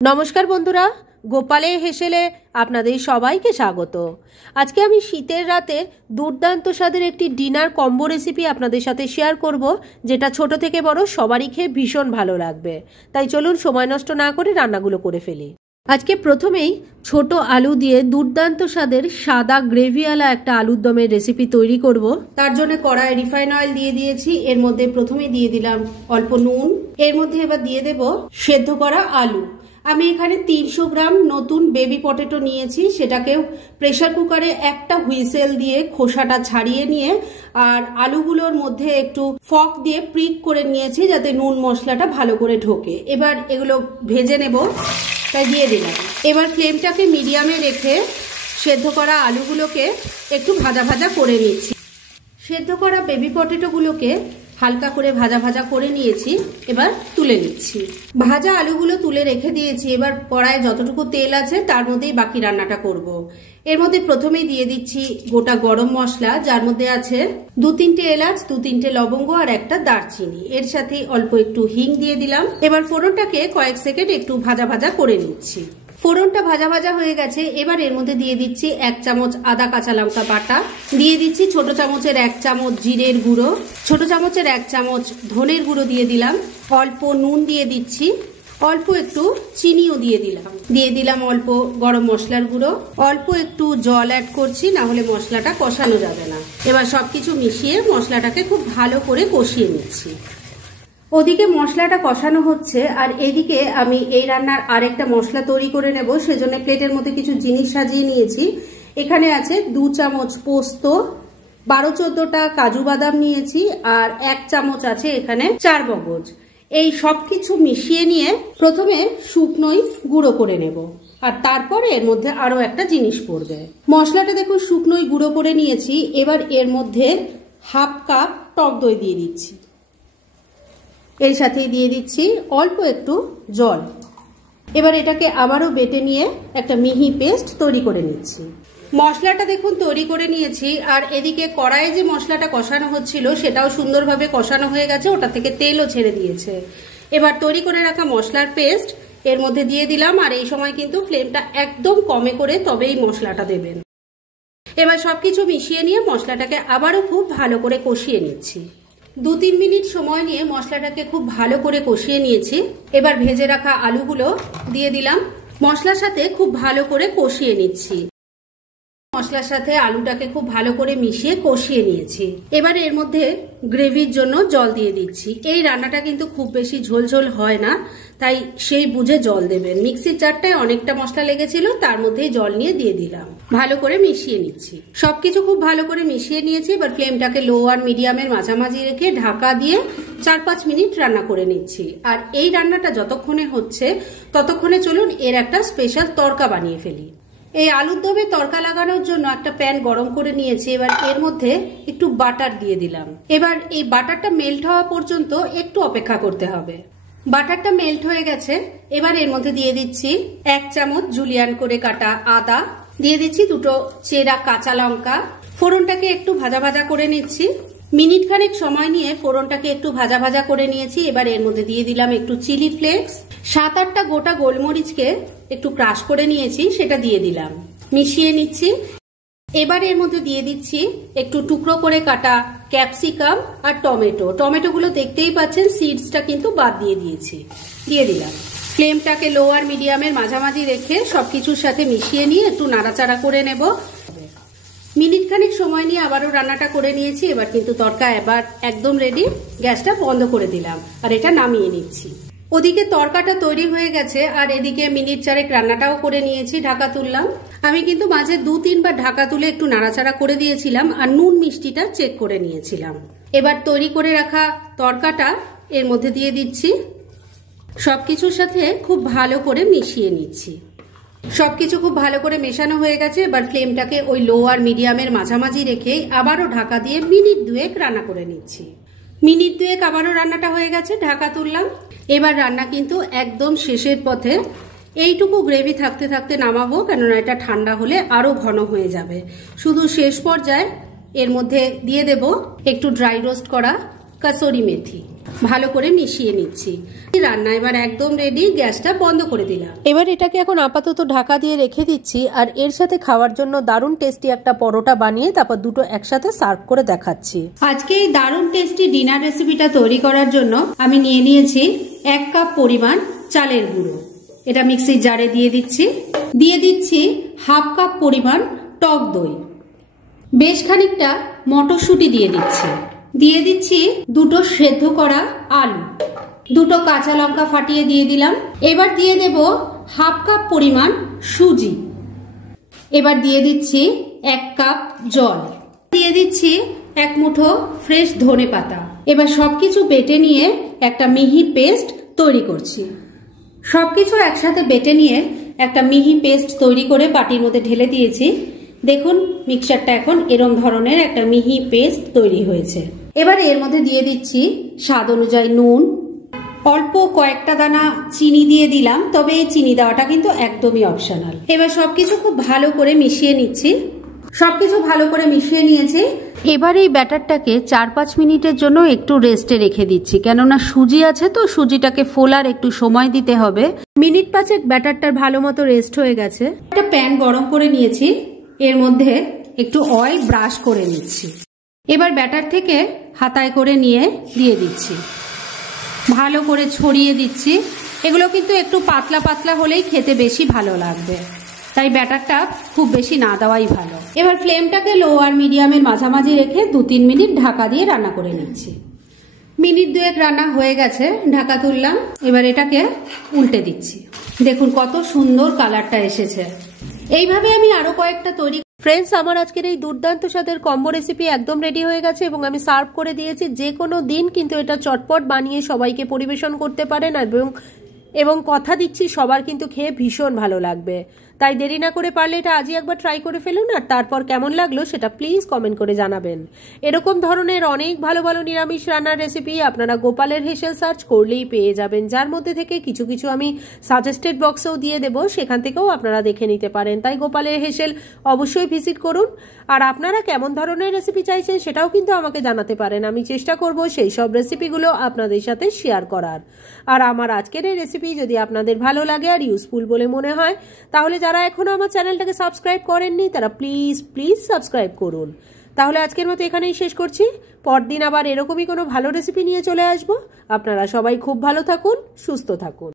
নমস্কার বন্ধুরা, গোপালে হেসেলে আপনাদের সবাইকে স্বাগত। আজকে আমি শীতের রাতে দুর্দান্ত স্বাদের একটি ডিনার কম্বো রেসিপি আপনাদের সাথে শেয়ার করব, যেটা ছোট থেকে বড় সবারই খেয়ে ভীষণ ভালো লাগবে। তাই চলুন সময় নষ্ট না করে রান্নাগুলো করে ফেলি। আজকে প্রথমেই ছোট আলু দিয়ে দুর্দান্ত স্বাদের সাদা গ্রেভিওয়ালা একটা আলুর দমের রেসিপি তৈরি করব। তার জন্য কড়ায় রিফাইন অয়েল দিয়ে দিয়েছি। এর মধ্যে প্রথমে দিয়ে দিলাম অল্প নুন। এর মধ্যে এবার দিয়ে দেব সেদ্ধ করা আলু। আমি এখানে 300 গ্রাম নতুন বেবি পটেটো নিয়েছি। সেটাকেও প্রেসার কুকারে একটা হুইসেল দিয়ে খোসাটা ছাড়িয়ে নিয়ে আর আলুগুলোর মধ্যে একটু ফক দিয়ে প্রিক করে নিয়েছি, যাতে নুন মশলাটা ভালো করে ঢোকে। এবার এগুলো ভেজে নেব, তাই দিয়ে দিলাম। এবার ফ্লেমটাকে মিডিয়ামে রেখে সেদ্ধ করা আলুগুলোকে একটু ভাজা ভাজা করে নিচ্ছি। সেদ্ধ করা বেবি পটেটোগুলোকে হালকা করে ভাজা ভাজা করে নিয়েছি। এবার তুলে নিচ্ছি। ভাজা আলুগুলো তুলে রেখে দিয়েছি। এবার কড়ায় যতটুকু তেল আছে তার মধ্যেই বাকি রান্নাটা করব। এর মধ্যে প্রথমেই দিয়ে দিচ্ছি গোটা গরম মশলা, যার মধ্যে আছে 2-3টে এলাচ, 2-3টে লবঙ্গ আর একটা দারচিনি। এর সাথে অল্প একটু হিং দিয়ে দিলাম। এবার ফোড়নটাকে কয়েক সেকেন্ড একটু ভাজা ভাজা করে নিচ্ছি। ফোড়নটা ভাজা ভাজা হয়ে গেছে। এবার এর মধ্যে দিয়ে দিচ্ছি 1 চামচ আদা কাঁচা লঙ্কা বাটা, দিয়ে দিচ্ছি ছোট চামচের 1 চামচ জিরের গুঁড়ো, ছোট চামচের 1 চামচ ধনের গুঁড়ো দিয়ে দিলাম, অল্প নুন দিয়ে দিচ্ছি, অল্প একটু চিনিও দিয়ে দিলাম অল্প গরম মশলার গুঁড়ো, অল্প একটু জল অ্যাড করছি, না হলে মশলাটা কষানো যাবে না। এবার সবকিছু মিশিয়ে মশলাটাকে খুব ভালো করে কষিয়ে নিচ্ছি। ওদিকে মশলাটা কষানো হচ্ছে আর এদিকে আমি এই রান্নার আরেকটা মশলা তৈরি করে নেব। সেজন্য প্লেটের মধ্যে কিছু জিনিস সাজিয়ে নিয়েছি। এখানে আছে 2 চামচ পোস্ত, 12-14টা কাজু বাদাম নিয়েছি আর 1 চামচ আছে এখানে চারমগজ। এই সবকিছু মিশিয়ে নিয়ে প্রথমে শুকনোই গুঁড়ো করে নেব আর তারপরে এর মধ্যে আরো একটা জিনিস পড়বে। মশলাটা দেখুন শুকনোই গুঁড়ো করে নিয়েছি। এবার এর মধ্যে 1/2 কাপ টক দই দিয়ে দিচ্ছি। এর সাথেই দিয়ে দিচ্ছি অল্প একটু জল। এবার এটাকে আবারও বেটে নিয়ে একটা মিহি পেস্ট তৈরি করে নিচ্ছি। মশলাটা দেখুন তৈরি করে নিয়েছি আর এদিকে কড়াইয়ে যে মশলাটা কষানো হচ্ছিল সেটাও সুন্দরভাবে কষানো হয়ে গেছে, ওটা থেকে তেলও ছেড়ে দিয়েছে। এবার তৈরি করে রাখা মশলার পেস্ট এর মধ্যে দিয়ে দিলাম আর এই সময় কিন্তু ফ্লেমটা একদম কমে করে তবেই মশলাটা দেবেন। এবার সবকিছু মিশিয়ে নিয়ে মশলাটাকে আবারও খুব ভালো করে কষিয়ে নিচ্ছি। 2-3 মিনিট সময় নিয়ে মশলাটাকে খুব ভালো করে কষিয়ে নিয়েছি। এবার ভেজে রাখা আলুগুলো দিয়ে দিলাম। মশলার সাথে খুব ভালো করে কষিয়ে নিচ্ছি। মশলার সাথে আলুটাকে খুব ভালো করে মিশিয়ে কষিয়ে নিয়েছি। এবার এর মধ্যে গ্রেভির জন্য জল দিয়ে দিচ্ছি। এই রান্নাটা কিন্তু খুব বেশি ঝোলঝোল হয় না, তাই সেই বুঝে জল দেবেন। মিক্সির জারটায় অনেকটা মশলা লেগেছিল, তার মধ্যেই জল নিয়ে দিয়ে দিলাম। ভালো করে মিশিয়ে নিচ্ছি। সবকিছু খুব ভালো করে মিশিয়ে নিয়েছি। এবার ফ্লেমটাকে লো আর মিডিয়ামের মাঝামাঝি রেখে ঢাকা দিয়ে 4-5 মিনিট রান্না করে নিচ্ছি। আর এই রান্নাটা যতক্ষণে হচ্ছে ততক্ষণে চলুন এর একটা স্পেশাল তড়কা বানিয়ে ফেলি। এই আলুর দমে তড়কা লাগানোর জন্য একটা প্যান গরম করে নিয়েছি। এবার এর মধ্যে একটু বাটার দিয়ে দিলাম। এবার এই বাটারটা মেল্ট হওয়া পর্যন্ত একটু অপেক্ষা করতে হবে। বাটারটা মেল্ট হয়ে গেছে। এবার এর মধ্যে দিয়ে দিচ্ছি 1 চামচ জুলিয়ান করে কাটা আদা, দিয়ে দিচ্ছি 2টো চেরা কাঁচা লঙ্কা। ফোড়নটাকে একটু ভাজা ভাজা করে নিচ্ছি। মিনিট খানেক সময় নিয়ে ফোড়নটাকে একটু ভাজা ভাজা করে নিয়েছি। এবার এর মধ্যে দিয়ে দিলাম একটু চিলি ফ্লেক্স, 7-8টা গোটা গোলমরিচকে একটু ক্রাশ করে নিয়েছি, সেটা দিয়ে দিলাম। মিশিয়ে নিচ্ছি। এবার এর মধ্যে দিয়ে দিচ্ছি একটু টুকরো করে কাটা ক্যাপসিকাম আর টমেটো। টমেটোগুলো দেখতেই পাচ্ছেন সিডসটা কিন্তু বাদ দিয়ে দিয়েছি, দিয়ে দিলাম। ফ্লেমটাকে লো আর মিডিয়ামের মাঝামাঝি রেখে সবকিছুর সাথে মিশিয়ে নিয়ে একটু নাড়াচাড়া করে নেব। মিনিট খানিক সময় নিয়ে আবারও রান্নাটা করে নিয়েছি। এবার কিন্তু তড়কা এবার একদম রেডি। গ্যাসটা বন্ধ করে দিলাম আর এটা নামিয়ে নিচ্ছি। ওদিকে তড়কাটা তৈরি হয়ে গেছে আর এদিকে মিনিট 4 রান্নাটাও করে নিয়েছি। ঢাকা তুললাম। আমি কিন্তু মাঝে 2-3 বার ঢাকা তুলে একটু নাড়াচাড়া করে দিয়েছিলাম আর নুন মিষ্টিটা চেক করে নিয়েছিলাম। এবার তৈরি করে রাখা তড়কাটা এর মধ্যে দিয়ে দিচ্ছি। সবকিছুর সাথে খুব ভালো করে মিশিয়ে নিচ্ছি। সবকিছু খুব ভালো করে মেশানো হয়ে গেছে। এবার ফ্লেমটাকে ওই লো আর মিডিয়ামের মাঝামাঝি রেখে আবারও ঢাকা দিয়ে মিনিট 2 রান্না করে নিচ্ছি। মিনিট 2 আবারও রান্নাটা হয়ে গেছে। ঢাকা তুললাম। এবার রান্না কিন্তু একদম শেষের পথে। এইটুকু গ্রেভি থাকতে থাকতে নামাবো, কেননা এটা ঠান্ডা হলে আরো ঘন হয়ে যাবে। শুধু শেষ পর্যায়ে এর মধ্যে দিয়ে দেব একটু ড্রাই রোস্ট করা কাসুরি মেথি। ভালো করে মিশিয়ে নিচ্ছি। রান্না এবার একদম রেডি, গ্যাসটা বন্ধ করে দিলাম। এবার এটাকে এখন আপাতত ঢাকা দিয়ে রেখে দিচ্ছি, আর এর সাথে খাওয়ার জন্য দারুণ টেস্টি একটা পরোটা বানিয়ে তারপর দুটো একসাথে সার্ভ করে দেখাচ্ছি। আজকে এই দারুণ টেস্টি ডিনার রেসিপিটা তৈরি করার জন্য আমি নিয়ে নিয়েছি 1 কাপ পরিমাণ চালের গুঁড়ো। এটা মিক্সির জারে দিয়ে দিচ্ছি। দিয়ে দিচ্ছি 1/2 কাপ পরিমাণ টক দই। বেশ খানিকটা মটরশুঁটি দিয়ে দিচ্ছি। দিয়ে দিচ্ছি দুটো সেদ্ধ করা আলু, দুটো কাঁচা লঙ্কা ফাটিয়ে দিয়ে দিলাম। এবার দিয়ে দেব 1/2 কাপ পরিমাণ সুজি। এবার দিয়ে দিচ্ছি 1 কাপ জল। দিয়ে দিচ্ছি 1 মুঠো ফ্রেশ ধনে পাতা। এবার সবকিছু বেটে নিয়ে একটা মিহি পেস্ট তৈরি করছি। সবকিছু একসাথে বেটে নিয়ে একটা মিহি পেস্ট তৈরি করে বাটির মধ্যে ঢেলে দিয়েছি। দেখুন মিক্সচারটা এখন এরম ধরনের একটা মিহি পেস্ট তৈরি হয়েছে। এবার এর মধ্যে দিয়ে দিচ্ছি স্বাদ অনুযায়ী নুন, অল্প কয়েকটা দানা চিনি দিয়ে দিলাম, তবে এই চিনি দেওয়াটা কিন্তু একদমই অপশনাল। এবার সবকিছু খুব ভালো করে মিশিয়ে নিচ্ছি। সবকিছু ভালো করে মিশিয়ে নিয়েছি। এবার এই ব্যাটারটাকে 4-5 মিনিটের জন্য একটু রেস্টে রেখে দিচ্ছি, কেননা সুজি আছে তো সুজিটাকে ফোলার একটু সময় দিতে হবে। মিনিট 5 ব্যাটারটার ভালো মতো রেস্ট হয়ে গেছে। একটা প্যান গরম করে নিয়েছি, এর মধ্যে একটু অয়েল ব্রাশ করে নিচ্ছি। এবার ব্যাটার থেকে হাতায় করে নিয়ে দিয়ে দিচ্ছি, ভালো করে ছড়িয়ে দিচ্ছি। এগুলো কিন্তু একটু পাতলা পাতলা হলেই খেতে বেশি ভালো লাগবে, তাই ব্যাটারটা খুব বেশি না দেওয়াই ভালো। এবার ফ্লেমটাকে লো আর মিডিয়ামের মাঝামাঝি রেখে 2-3 মিনিট ঢাকা দিয়ে রান্না করে নিচ্ছি। মিনিট 2 রান্না হয়ে গেছে, ঢাকা তুললাম। এবার এটাকে উল্টে দিচ্ছি। দেখুন কত সুন্দর কালারটা এসেছে। এইভাবে আমি আরো কয়েকটা তৈরি। ফ্রেন্ডস, আমার আজকের এই দুর্দান্ত স্বাদের কম্বো রেসিপি একদম রেডি হয়ে গেছে এবং আমি সার্ভ করে দিয়েছি। যে কোনো দিন কিন্তু এটা চটপট বানিয়ে সবাইকে পরিবেশন করতে পারেন, এবং কথা দিচ্ছি সবার কিন্তু খেয়ে ভীষণ ভালো লাগবে। তাই দেরি না করে পারলে এটা আজই একবার ট্রাই করে ফেলুন, আর তারপর কেমন লাগলো সেটা প্লিজ কমেন্ট করে জানাবেন। এরকম ধরনের অনেক ভালো ভালো নিরামিষ রান্নার রেসিপি আপনারা গোপালের হেসেল সার্চ করলেই পেয়ে যাবেন, যার মধ্যে থেকে কিছু কিছু আমি সাজেস্টেড বক্সেও দিয়ে দেবো, সেখান থেকেও আপনারা দেখে নিতে পারেন। তাই গোপালের হেসেল অবশ্যই ভিজিট করুন। আর আপনারা কেমন ধরনের রেসিপি চাইছেন সেটাও কিন্তু আমাকে জানাতে পারেন। আমি চেষ্টা করব সেই সব রেসিপিগুলো আপনাদের সাথে শেয়ার করার। আর আমার আজকের এই রেসিপি যদি আপনাদের ভালো লাগে আর ইউজফুল বলে মনে হয়, তাহলে যারা এখনো আমার চ্যানেলটাকে সাবস্ক্রাইব করেননি তারা প্লিজ সাবস্ক্রাইব করুন। তাহলে আজকের মতো এখানেই শেষ করছি। পরদিন আবার এরকমই কোনো ভালো রেসিপি নিয়ে চলে আসবো। আপনারা সবাই খুব ভালো থাকুন, সুস্থ থাকুন।